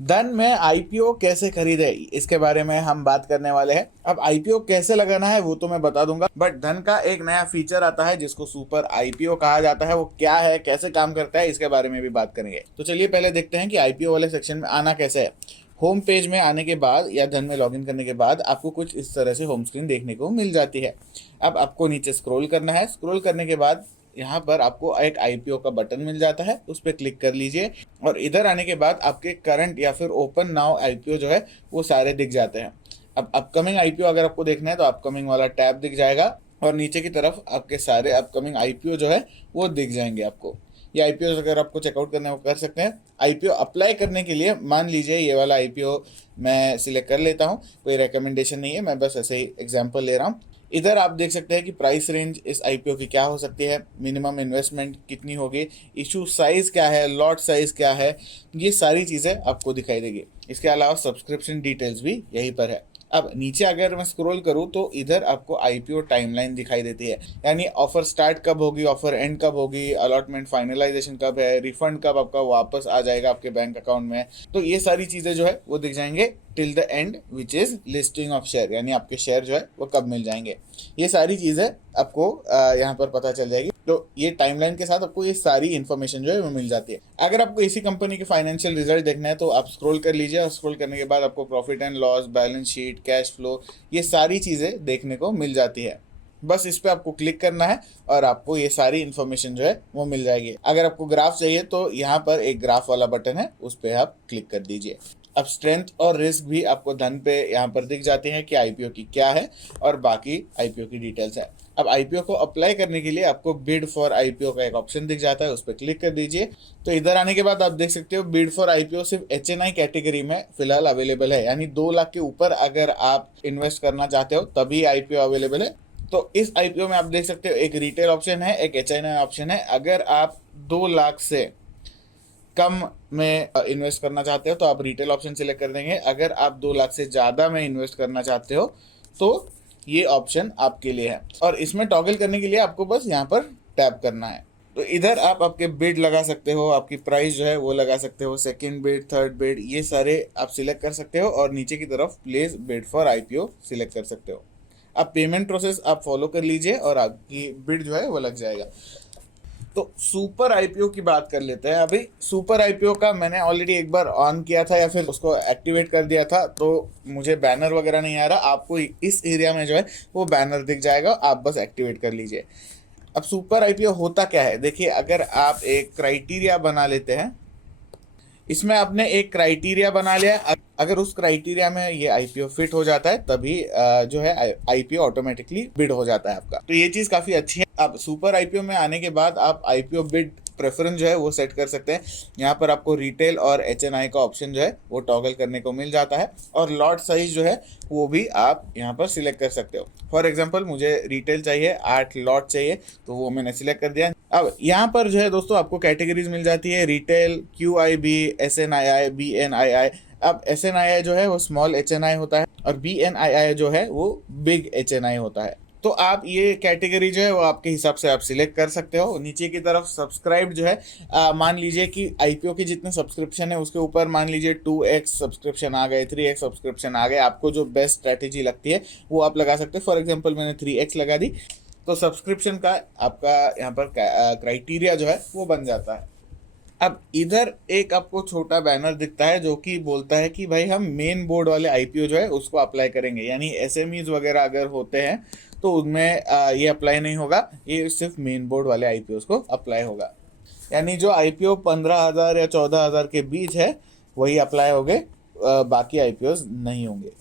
धन में आईपीओ कैसे खरीदे इसके बारे में हम बात करने वाले हैं। अब आईपीओ कैसे लगाना है वो तो मैं बता दूंगा, बट धन का एक नया फीचर आता है जिसको सुपर आईपीओ कहा जाता है। वो क्या है, कैसे काम करता है, इसके बारे में भी बात करेंगे। तो चलिए पहले देखते हैं कि आईपीओ वाले सेक्शन में आना कैसे है। होम पेज में आने के बाद या धन में लॉगिन करने के बाद आपको कुछ इस तरह से होम स्क्रीन देखने को मिल जाती है। अब आपको नीचे स्क्रॉल करना है। स्क्रॉल करने के बाद यहाँ पर आपको एक आईपीओ का बटन मिल जाता है, उस पर क्लिक कर लीजिए और इधर आने के बाद आपके करंट या फिर ओपन नाउ आईपीओ जो है वो सारे दिख जाते हैं। अब अपकमिंग आईपीओ अगर आपको देखना है तो अपकमिंग वाला टैब दिख जाएगा और नीचे की तरफ आपके सारे अपकमिंग आईपीओ जो है वो दिख जाएंगे आपको। ये आईपीओ अगर आपको चेकआउट करना है वो कर सकते हैं। आईपीओ अप्लाई करने के लिए मान लीजिए ये वाला आईपीओ मैं सिलेक्ट कर लेता हूँ, कोई रिकमेंडेशन नहीं है, मैं बस ऐसे ही एग्जांपल ले रहा हूँ। इधर आप देख सकते हैं कि प्राइस रेंज इस आईपीओ की क्या हो सकती है, मिनिमम इन्वेस्टमेंट कितनी होगी, इशू साइज क्या है, लॉट साइज क्या है, ये सारी चीज़ें आपको दिखाई देगी। इसके अलावा सब्सक्रिप्शन डिटेल्स भी यहीं पर है। अब नीचे अगर मैं स्क्रॉल करूं तो इधर आपको आईपीओ टाइमलाइन दिखाई देती है, यानी ऑफर स्टार्ट कब होगी, ऑफर एंड कब होगी, अलॉटमेंट फाइनलाइजेशन कब है, रिफंड कब आपका वापस आ जाएगा आपके बैंक अकाउंट में। तो ये सारी चीज़ें जो है वो दिख जाएंगे till the and which is listing of share, यानी आपके शेयर जो है वो कब मिल जाएंगे। ये सारी चीज़ें आपको यहाँ पर पता चल जाएगी। तो ये टाइमलाइन के साथ आपको ये सारी इन्फॉर्मेशन जो है वो मिल जाती है। अगर आपको इसी कंपनी के फाइनेंशियल रिजल्ट देखना है तो आप स्क्रॉल कर लीजिए और स्क्रॉल करने के बाद आपको profit and loss, balance sheet, cash flow, ये सारी चीज़ें देखने को मिल जाती है। बस इस पर आपको क्लिक करना है और आपको ये सारी इन्फॉर्मेशन जो है वो मिल जाएगी। अगर आपको ग्राफ चाहिए तो यहाँ पर एक ग्राफ वाला बटन है, उस पर आप क्लिक कर दीजिए। अब स्ट्रेंथ और रिस्क भी आपको धन पे यहाँ पर दिख जाते हैं कि आईपीओ की क्या है और बाकी आईपीओ की डिटेल्स है। अब आईपीओ को अप्लाई करने के लिए आपको बिड फॉर आईपीओ का एक ऑप्शन दिख जाता है, उस पर क्लिक कर दीजिए। तो इधर आने के बाद आप देख सकते हो बिड फॉर आईपीओ सिर्फ एचएनआई कैटेगरी में फिलहाल अवेलेबल है, यानी 2 लाख के ऊपर अगर आप इन्वेस्ट करना चाहते हो तभी आईपीओ अवेलेबल है। तो इस आईपीओ में आप देख सकते हो एक रिटेल ऑप्शन है, एक एचएनआई ऑप्शन है। अगर आप 2 लाख से कम में इन्वेस्ट करना चाहते हो तो आप रिटेल ऑप्शन सिलेक्ट कर देंगे। अगर आप 2 लाख से ज़्यादा में इन्वेस्ट करना चाहते हो तो ये ऑप्शन आपके लिए है और इसमें टॉगल करने के लिए आपको बस यहाँ पर टैप करना है। तो इधर आप आपके बिड लगा सकते हो, आपकी प्राइस जो है वो लगा सकते हो, सेकंड बिड, थर्ड बिड, ये सारे आप सिलेक्ट कर सकते हो और नीचे की तरफ place bid for IPO select कर सकते हो। अब पेमेंट प्रोसेस आप फॉलो कर लीजिए और आपकी बिड जो है वो लग जाएगा। तो सुपर आईपीओ की बात कर लेते हैं। अभी सुपर आईपीओ का मैंने ऑलरेडी एक बार ऑन किया था या फिर उसको एक्टिवेट कर दिया था, तो मुझे बैनर वगैरह नहीं आ रहा। आपको इस एरिया में जो है वो बैनर दिख जाएगा, आप बस एक्टिवेट कर लीजिए। अब सुपर आईपीओ होता क्या है, देखिए अगर आप एक क्राइटेरिया बना लेते हैं, इसमें आपने एक क्राइटेरिया बना लिया, अगर उस क्राइटेरिया में ये आईपीओ फिट हो जाता है तभी जो है आईपीओ ऑटोमेटिकली बिड हो जाता है आपका। तो ये चीज़ काफ़ी अच्छी है। अब सुपर आईपीओ में आने के बाद आप आईपीओ बिड प्रेफरेंस जो है वो सेट कर सकते हैं। यहाँ पर आपको रिटेल और एचएनआई का ऑप्शन जो है वो टॉगल करने को मिल जाता है और लॉट साइज जो है वो भी आप यहाँ पर सिलेक्ट कर सकते हो। फॉर एग्जांपल मुझे रिटेल चाहिए, 8 लॉट चाहिए, तो वो मैंने सिलेक्ट कर दिया। अब यहाँ पर जो है दोस्तों आपको कैटेगरीज मिल जाती है, रिटेल, QIB, SNII, BNII। अब SNII जो है वो स्मॉल HNI होता है और BNII जो है वो बिग HNI होता है। तो आप ये कैटेगरी जो है वो आपके हिसाब से आप सिलेक्ट कर सकते हो। नीचे की तरफ सब्सक्राइब जो है मान लीजिए कि आईपीओ के जितने सब्सक्रिप्शन है उसके ऊपर मान लीजिए 2x सब्सक्रिप्शन आ गए, 3x सब्सक्रिप्शन आ गए, आपको जो बेस्ट स्ट्रैटेजी लगती है वो आप लगा सकते हो। फॉर एग्जांपल मैंने 3x लगा दी, तो सब्सक्रिप्शन का आपका यहाँ पर क्राइटेरिया जो है वो बन जाता है। अब इधर एक आपको छोटा बैनर दिखता है जो कि बोलता है कि भाई हम मेन बोर्ड वाले आईपीओ जो है उसको अप्लाई करेंगे, यानी एसएमईज वगैरह अगर होते हैं तो उनमें ये अप्लाई नहीं होगा, ये सिर्फ मेन बोर्ड वाले आईपीओ को अप्लाई होगा। यानी जो आईपीओ 15,000 या 14,000 के बीच है वही अप्लाई होंगे, बाकी आईपीओ नहीं होंगे।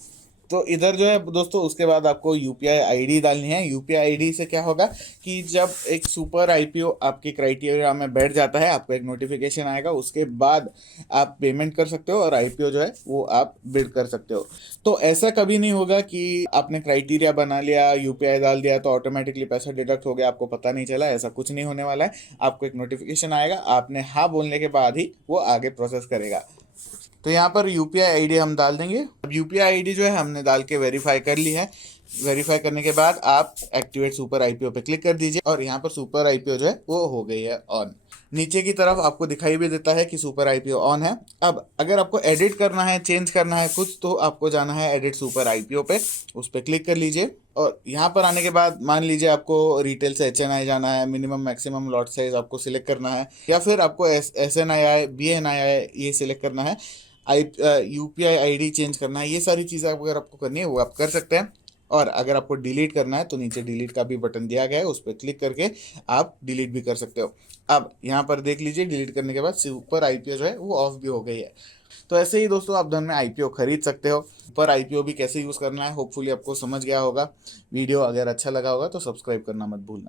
तो इधर जो है दोस्तों उसके बाद आपको यूपीआई आईडी डालनी है। यूपीआई आईडी से क्या होगा कि जब एक सुपर आईपीओ आपके क्राइटेरिया में बैठ जाता है आपको एक नोटिफिकेशन आएगा, उसके बाद आप पेमेंट कर सकते हो और आईपीओ जो है वो आप बिड कर सकते हो। तो ऐसा कभी नहीं होगा कि आपने क्राइटेरिया बना लिया, यूपीआई डाल दिया तो ऑटोमेटिकली पैसा डिडक्ट हो गया, आपको पता नहीं चला, ऐसा कुछ नहीं होने वाला है। आपको एक नोटिफिकेशन आएगा, आपने हाँ बोलने के बाद ही वो आगे प्रोसेस करेगा। तो यहाँ पर यूपीआई आईडी हम डाल देंगे। अब यूपीआई आईडी जो है हमने डाल के वेरीफाई कर ली है। वेरीफाई करने के बाद आप एक्टिवेट सुपर आईपीओ पे क्लिक कर दीजिए और यहाँ पर सुपर आईपीओ जो है वो हो गई है ऑन। नीचे की तरफ आपको दिखाई भी देता है कि सुपर आईपीओ ऑन है। अब अगर आपको एडिट करना है, चेंज करना है कुछ, तो आपको जाना है एडिट सुपर आईपीओ पे, उस पर क्लिक कर लीजिए। और यहाँ पर आने के बाद मान लीजिए आपको रिटेल से HNI जाना है, मिनिमम मैक्सिमम लॉट साइज आपको सिलेक्ट करना है, या फिर आपको SNI BNI ये सिलेक्ट करना है, आई UPI ID चेंज करना है। ये सारी चीज़ें अगर आपको करनी है वो आप कर सकते हैं। और अगर आपको डिलीट करना है तो नीचे डिलीट का भी बटन दिया गया है, उस पर क्लिक करके आप डिलीट भी कर सकते हो। अब यहाँ पर देख लीजिए, डिलीट करने के बाद सुपर आईपीओ जो है वो ऑफ भी हो गई है। तो ऐसे ही दोस्तों आप धन में आईपीओ खरीद सकते हो। पर आईपीओ भी कैसे यूज़ करना है होपफुली आपको समझ गया होगा। वीडियो अगर अच्छा लगा होगा तो सब्सक्राइब करना मत भूलना।